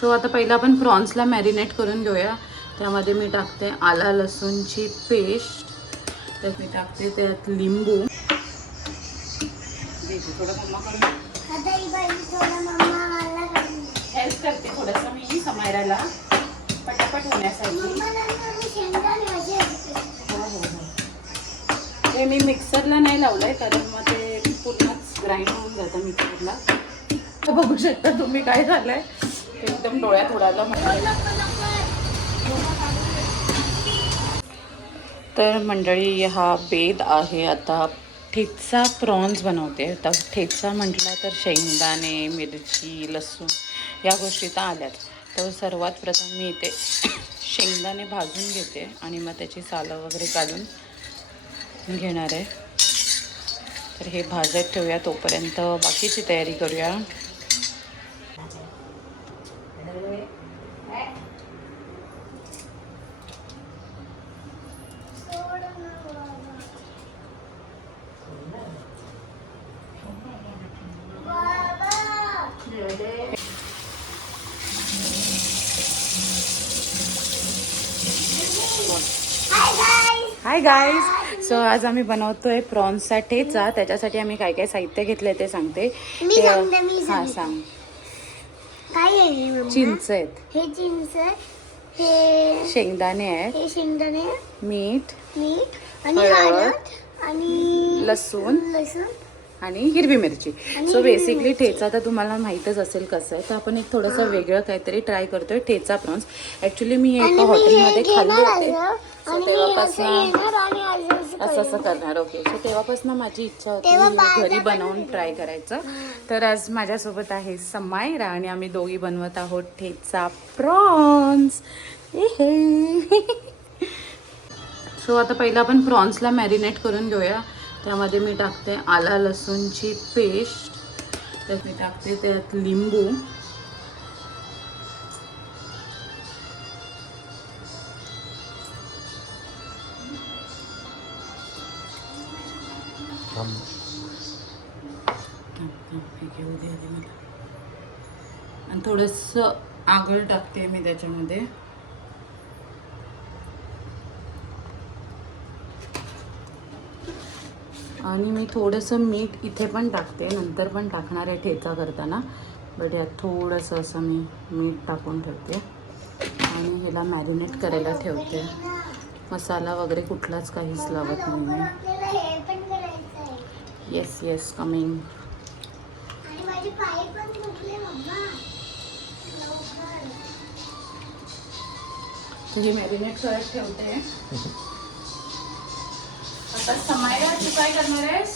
So आता पहिला आपण प्रॉन्सला मॅरिनेट करून घेऊया. त्यामध्ये मी टाकते आला लसूणची पेस्ट, त्यात मी टाकते त्यात लिंबू. थोडं मम्मा करून हेल्प करते थोडंसं मी समायराला पटापट होण्यासाठी. हो हो हो. ते मी मिक्सरला नाही लावलंय कारण मग ते पूर्णच ग्राइंड होऊन जातं मिक्सरला. बघू शकता तुम्ही काय झालंय, एकदम डोळ्यात उडालं. तर मंडळी हा बेद आहे. आता ठेचा प्रॉन्स बनवते. आता ठेचा म्हटलं तर शेंगदाणे, मिरची, लसूण या गोष्टी तर आल्यात. तर सर्वात प्रथम मी इथे शेंगदाणे भाजून घेते आणि मग त्याची सालं वगैरे काढून घेणार आहे. तर हे भाजत ठेवूया, तोपर्यंत बाकीची तयारी करूया. Hi guys. सो आज आम्ही बनवतोय प्रॉन्सचा ठेचा. त्याच्यासाठी आम्ही काय काय साहित्य घेतले ते सांगते. हां सांग. काय आहे? चिंच आहेत, हे चिंच, हे शेंगदाणे आहेत, हे शेंगदाणे, मीठ आणि हळद आणि लसूण आणि हिरवी मिरची. सो बेसिकली ठेचा तर तुम्हाला माहीतच असेल कसं आहे. तर आपण एक थोडंसं वेगळं काहीतरी ट्राय करतोय, ठेचा प्रॉन्स. ॲक्च्युली मी एका हॉटेलमध्ये खाल्ले होते. सो तेव्हापासून असं करणार. ओके. सो तेव्हापासून माझी इच्छा होती घरी बनवून ट्राय करायचं. तर आज माझ्यासोबत आहे समायरा आणि आम्ही दोघी बनवत आहोत ठेचा प्रॉन्स. सो आता पहिला आपण प्रॉन्सला मॅरिनेट करून घेऊया. त्यामध्ये मी टाकते आला लसूणची पेस्ट, त्यात मी टाकते त्यात लिंबू. आणि थोडंसं आगळ टाकते मी त्याच्यामध्ये. आणि मी थोडंसं मीठ इथे पण टाकते, नंतर पण टाकणार आहे ठेचा करताना. बट यात थोडंसं असं मी मीठ टाकून ठेवते आणि ह्याला मॅरिनेट करायला ठेवते. मसाला वगैरे कुठलाच काहीच लावत नाही मी. Yes yes coming. तुझी मॅरिनेट करत ठेवते. आता समायला तू काय करणार आहेस?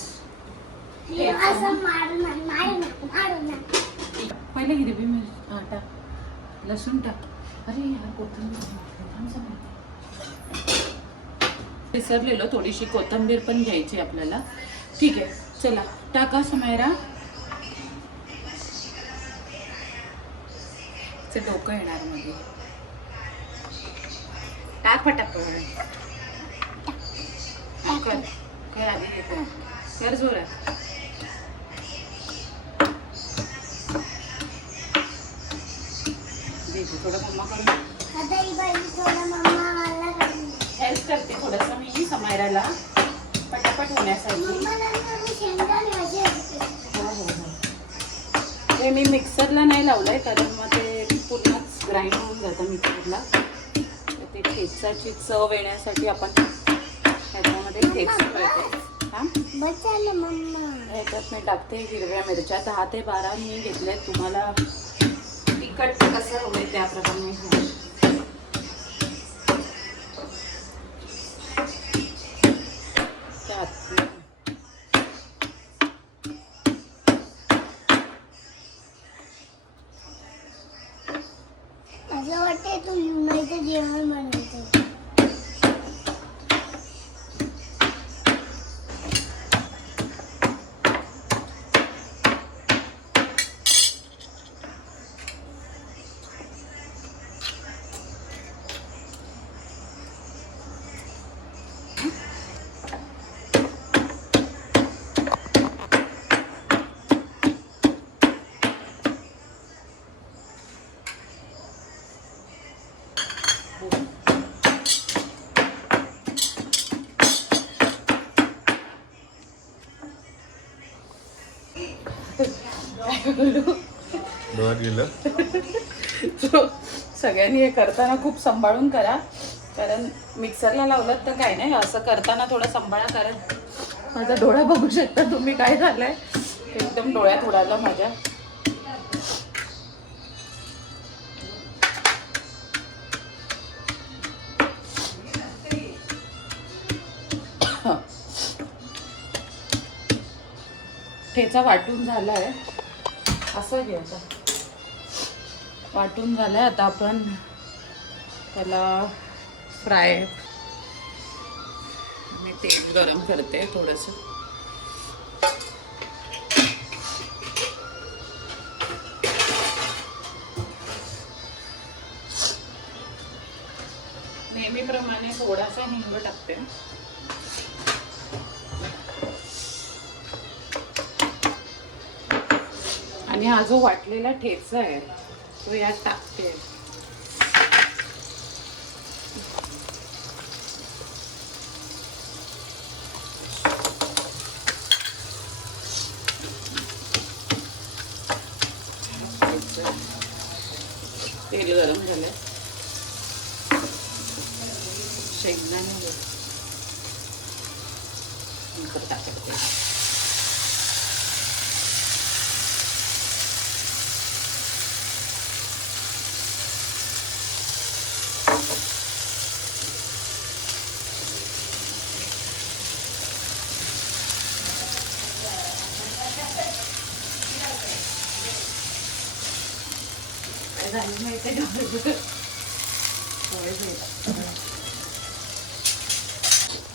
पहिले हिरवी मिरची टाक, लसूण टाक. अरे यार कोथिंबीर विसरलेलो, थोडीशी कोथिंबीर पण घ्यायची आपल्याला. ठीक आहे चला टाका समायरा. ते डोकं येणार मध्ये. टाक फटाफट. कर आधी कर जोरात. थोडं मम्मा करून हेल्प करते थोडंसं मी समायराला पटापट होण्यासाठी. हो हो हो. ते मी मिक्सरला नाही लावलंय कारण मग ते पूर्णच ग्राइंड होऊन जातं मिक्सरला. तर ते ठेचाची चव येण्यासाठी आपण ह्याच्यामध्ये ठेचा करतो. ह्याच्यात मी टाकते हिरव्या मिरच्या 10 ते 12 मी घेतले. तुम्हाला तिखट कसं हवंय त्याप्रमाणे घ्या. असं वाटतंय तू युनायचं जेवण बनवते. डोळ्यात गेलं. So, सगळ्यांनी हे करताना खूप सांभाळून करा, कारण मिक्सरला लावलं तर काय नाही, असं करताना थोडं सांभाळा. कारण माझा डोळा बघू शकता तुम्ही काय झालंय, एकदम डोळ्यात उडालं माझ्या. ठेचा वाटून झालाय, असं घे आता. वाटून झालाय, आता आपण त्याला फ्राय. मी तेल गरम करते थोडंसं. नेहमीप्रमाणे थोडासा हिंग टाकते. आणि हा जो वाटलेला ठेचा आहे तो यात टाकते. तेल गरम झालंय. शेंगदाणे टाकते.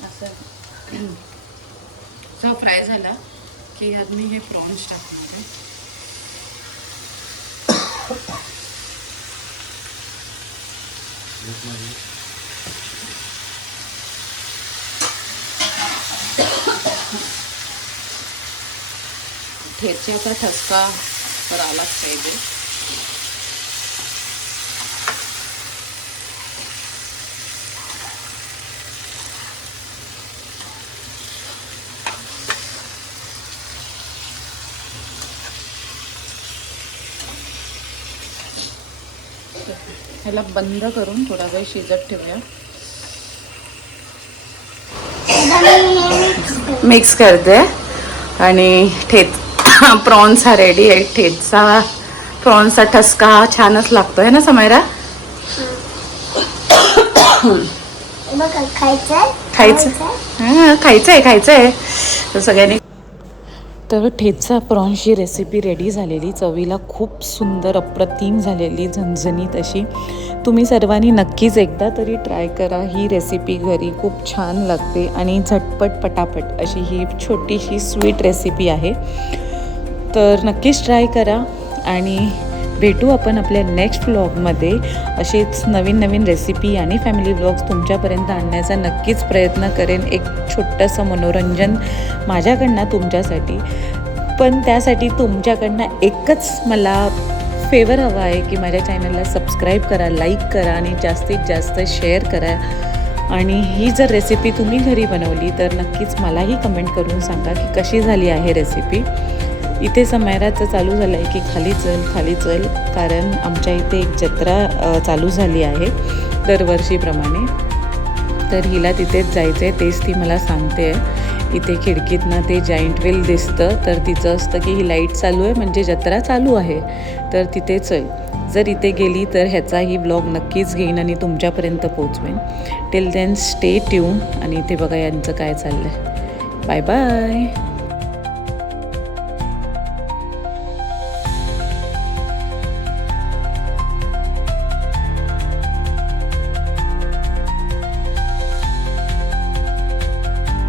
असं फ्राय झाला की यात मी हे प्रॉन्स टाकणार आहे. ठेच्याचा ठसका तर आलाच पाहिजे. ह्याला बंद करून थोडा वेळ शिजत ठेवूया. मिक्स करते आणि प्रॉन्स हा रेडी आहे. ठेचा प्रॉन्सचा ठसका हा छानच लागतो आहे ना समयरा? खायचंय तर सगळ्यांनी. तर ठेचा प्रॉन्सची रेसिपी रेडी झालेली, चवीला खूप सुंदर अप्रतिम झालेली, झणझणीत अशी. तुम्ही सर्वांनी नक्कीच एकदा तरी ट्राय करा ही रेसिपी घरी. खूप छान लागते आणि झटपट पटापट अशी ही छोटीशी स्वीट रेसिपी आहे. तर नक्कीच ट्राय करा आणि भेटू आपण आपल्या नेक्स्ट व्लॉगमध्ये. असेच नवीन नवीन रेसिपी आणि फॅमिली व्लॉग्स तुमच्यापर्यंत आणण्याचा नक्कीच प्रयत्न करेन. एक छोटंसं मनोरंजन माझ्याकडनं तुमच्यासाठी. पण त्यासाठी तुमच्याकडनं एकच मला फेवर हवा आहे की माझ्या चॅनलला सबस्क्राईब करा, लाईक करा आणि जास्तीत जास्त शेअर करा. आणि ही जर रेसिपी तुम्ही घरी बनवली तर नक्कीच मलाही कमेंट करून सांगा की कशी झाली आहे रेसिपी. इथे समयराचं चालू झालं आहे की खाली चल, कारण आमच्या इथे एक जत्रा चालू झाली आहे दरवर्षीप्रमाणे. तर हिला तिथेच जायचं आहे, तेच ती मला सांगते आहे. इथे खिडकीतनं ते जाईंट व्हील दिसतं, तर तिचं असतं की ही लाईट चालू आहे म्हणजे जत्रा चालू आहे, तर तिथे चल. जर इथे गेली तर ह्याचाही ब्लॉग नक्कीच घेईन आणि तुमच्यापर्यंत पोचवेन. Till then stay tuned. आणि इथे बघा यांचं काय चाललं आहे. Bye bye.